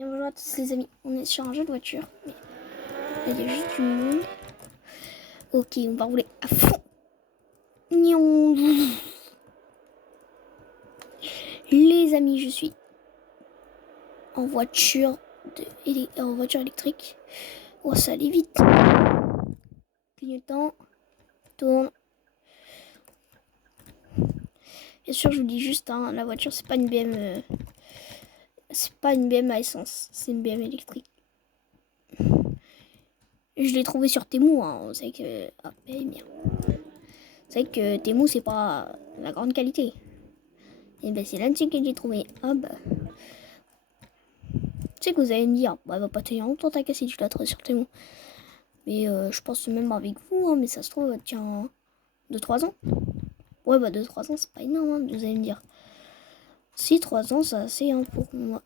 Et bonjour à tous les amis, on est sur un jeu de voiture, mais là il y a juste du monde. Ok, on va rouler à fond. Les amis, je suis en voiture, en voiture électrique. Oh, ça allait vite. Clignotant, tourne. Bien sûr, je vous dis juste, hein, la voiture c'est pas une BM, c'est pas une BM à essence, c'est une BM électrique. Je l'ai trouvé sur Temu, hein. Vous savez que, bien. Vous savez que Temu c'est pas la grande qualité. Et ben c'est là-dessus que j'ai trouvé. Ah bah. Tu sais que vous allez me dire, bah, elle va pas tenir longtemps ta cassette, tu l'as trouvé sur Temu. Mais je pense même avec vous, hein, mais ça se trouve, elle tient 2-3 ans. Ouais, bah 2-3 ans, c'est pas énorme, hein, vous allez me dire. Si 3 ans, c'est assez hein, pour moi.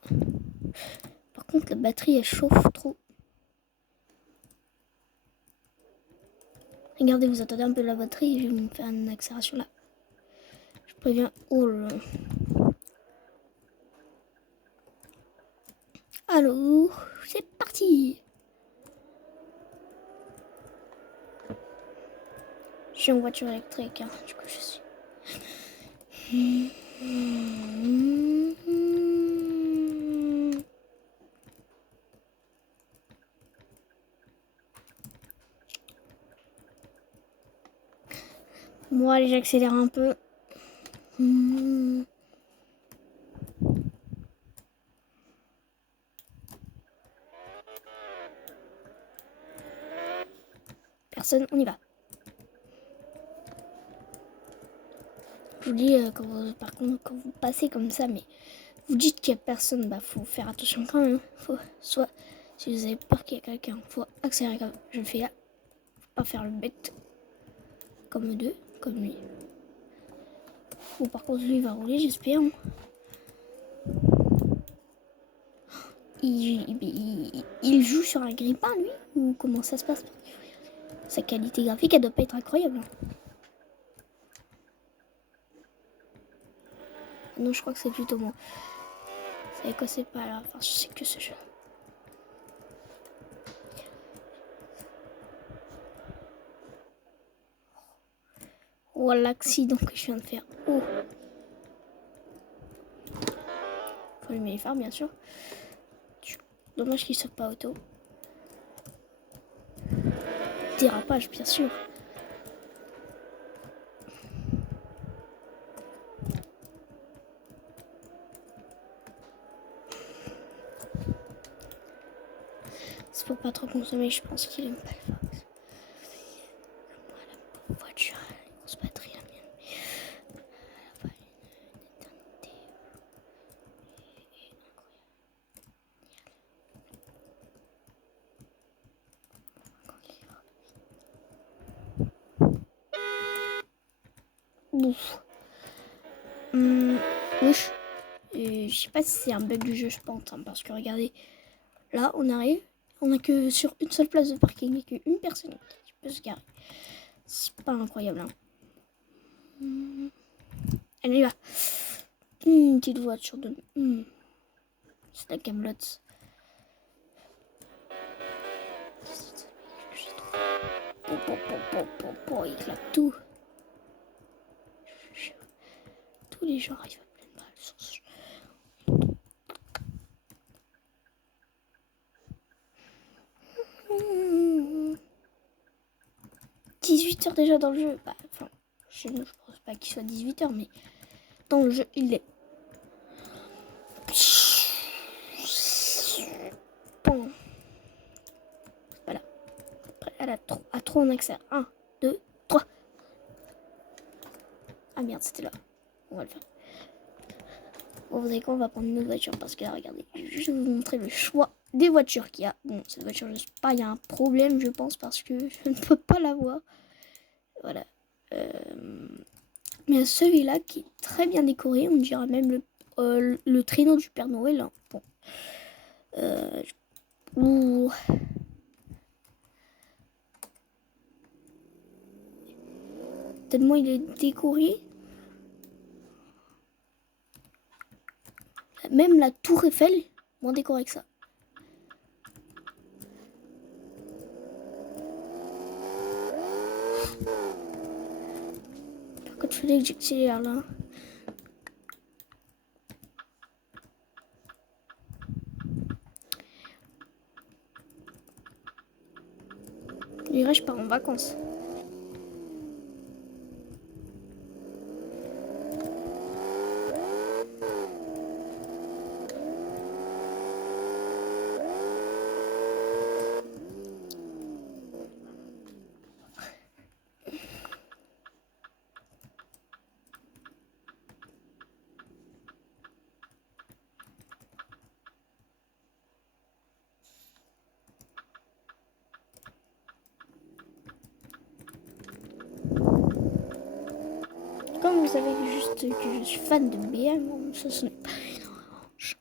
Par contre, la batterie, elle chauffe trop. Regardez, vous attendez un peu la batterie, je vais me faire une accélération là. Je préviens. Oh là là. Allô, c'est parti. Je suis en voiture électrique, hein, du coup je suis. Bon, allez, j'accélère un peu. Personne, on y va. Je vous dis, par contre, quand vous passez comme ça, mais vous dites qu'il n'y a personne, bah faut faire attention quand même. Faut, soit, si vous avez peur qu'il y ait quelqu'un, faut accélérer comme je le fais là. Faut pas faire le bête comme deux, comme lui. Bon, par contre, lui, il va rouler, j'espère. Il joue sur un grippin, lui? Ou comment ça se passe? Sa qualité graphique, elle doit pas être incroyable. Non, je crois que c'est plutôt moi. C'est quoi, c'est pas là. Enfin, je sais que ce jeu. Oh, l'accident que je viens de faire. Oh. Faut allumer les phares, bien sûr. Dommage qu'il soit pas auto. Dérapage, bien sûr. C'est pour pas trop consommer, je pense qu'il aime pas le Fox. La voiture, elle a une grosse batterie, la mienne. Elle a pas une éternité. Ouf. Wesh. Je sais pas si c'est un bug du jeu, je pense, hein, parce que regardez, là on arrive, on a que sur une seule place de parking et qu'une personne qui peut se garer. C'est pas incroyable, hein. Allez, là. Une petite voiture de. C'est la Camelote. Il claque tout. Tous les gens arrivent à pleine balle sur ce jeu. 18h déjà dans le jeu. Bah, enfin, chez nous, je pense pas qu'il soit 18h, mais dans le jeu, il est. Bon. Voilà. Après, elle a trop en accès. 1, 2, 3. Ah merde, c'était là. On va le faire. Bon, vous savez quoi, on va prendre une autre voiture parce que là, regardez, je vais vous montrer le choix des voitures qu'il y a. Bon, cette voiture, je sais pas, il y a un problème, je pense, parce que je ne peux pas la voir. Voilà. Mais celui-là qui est très bien décoré, on dirait même le traîneau du Père Noël. Hein. Bon. Tellement il est décoré. Même la tour Eiffel, moins décorée que ça. Par contre, il fallait que j'accélère là. Je dirais, je pars en vacances. Comme vous savez juste que je suis fan de BM, ça ce n'est pas une revanche.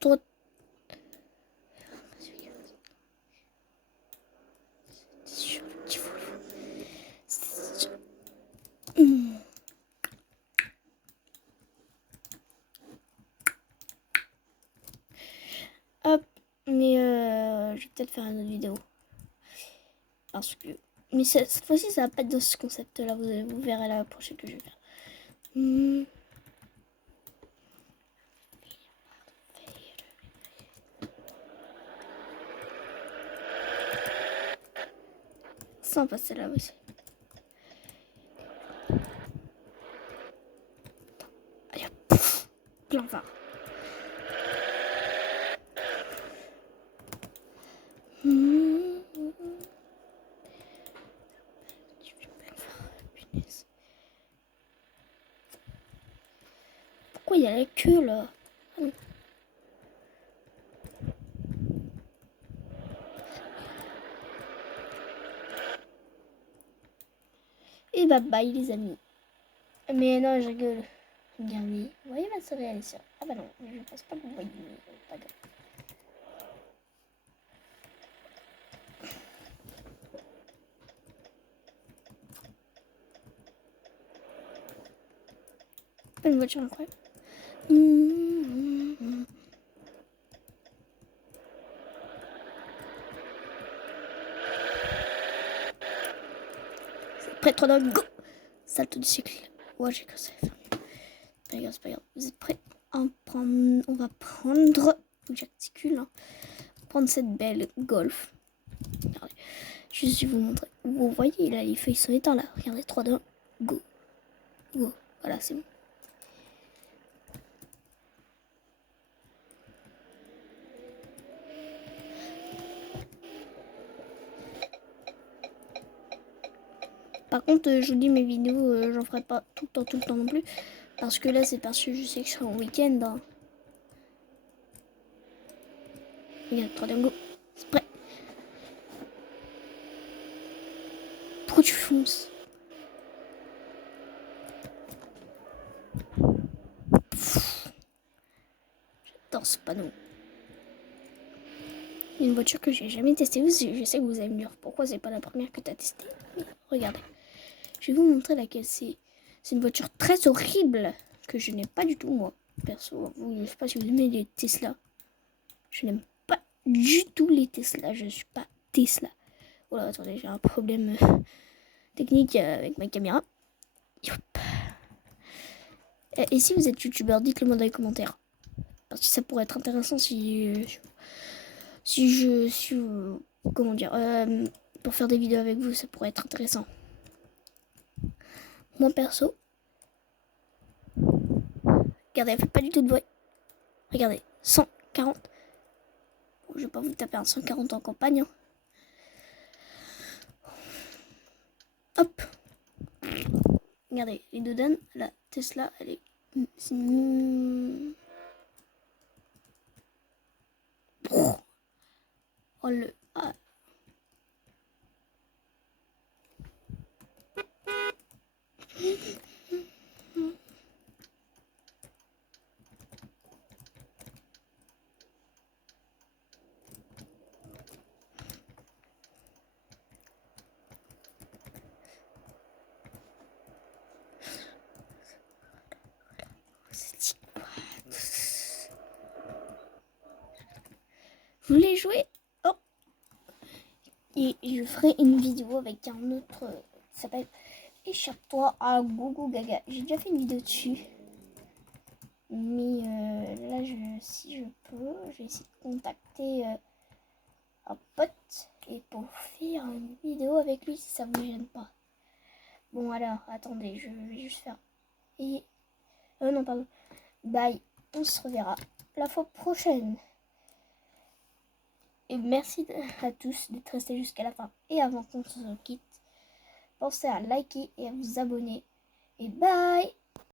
Toi, sur le petit Volvo. Hop, mais je vais peut-être faire une autre vidéo. Parce que... Mais cette fois-ci, ça va pas être dans ce concept-là. Vous verrez la prochaine que je vais faire. Sans passer là aussi. Allez, pouf, plein phare. Pourquoi il y a la queue là? Ah non. Et bye bye les amis. Mais non, je rigole. Regardez. Vous voyez ma souris, elle est sûre. Ah bah non, je pense pas que vous voyez. Pas grave. Une voiture incroyable. C'est prêt, 3, 2, go! Salto du cycle. Ouais, j'ai cassé. C'est pas grave. Vous êtes prêts à prendre... On va prendre... Faut que j'articule. Hein. Prendre cette belle Golf. Regardez. Je vais vous montrer. Vous voyez, là, les feuilles sont éteintes, là. Regardez, 3, 2, 1, go. Go. Voilà, c'est bon. Par contre, je vous dis, mes vidéos, j'en ferai pas tout le temps non plus. Parce que là, c'est parce que je sais que je serai en week-end. Hein. Regarde, 3, 2, 1, go. C'est prêt. Pourquoi tu fonces? J'adore ce panneau. Une voiture que j'ai jamais testée. Je sais que vous allez me dire pourquoi c'est pas la première que tu as testée. Mais regardez. Je vais vous montrer laquelle c'est. C'est une voiture très horrible que je n'aime pas du tout, moi. Perso, je sais pas si vous aimez les Tesla. Je n'aime pas du tout les Tesla. Je suis pas Tesla. Oh là, attendez, j'ai un problème technique avec ma caméra. Et si vous êtes youtubeur, dites-le moi dans les commentaires. Parce que ça pourrait être intéressant comment dire, pour faire des vidéos avec vous, ça pourrait être intéressant. Moi perso, regardez, elle fait pas du tout de bruit. Regardez, 140. Bon, je vais pas vous taper un 140 en campagne. Hein. Hop. Regardez, les deux donnes, la Tesla, elle est... Oh le... Ah. Vous voulez jouer? Oh, Et je ferai une vidéo avec un autre qui s'appelle Échappe-toi à Gogo Gaga. J'ai déjà fait une vidéo dessus. Mais là, si je peux, je vais essayer de contacter un pote et pour faire une vidéo avec lui si ça vous gêne pas. Bon alors, attendez, je vais juste faire... Et... non, pardon. Bye, on se reverra la fois prochaine. Et merci à tous d'être restés jusqu'à la fin. Et avant qu'on se quitte, pensez à liker et à vous abonner. Et bye!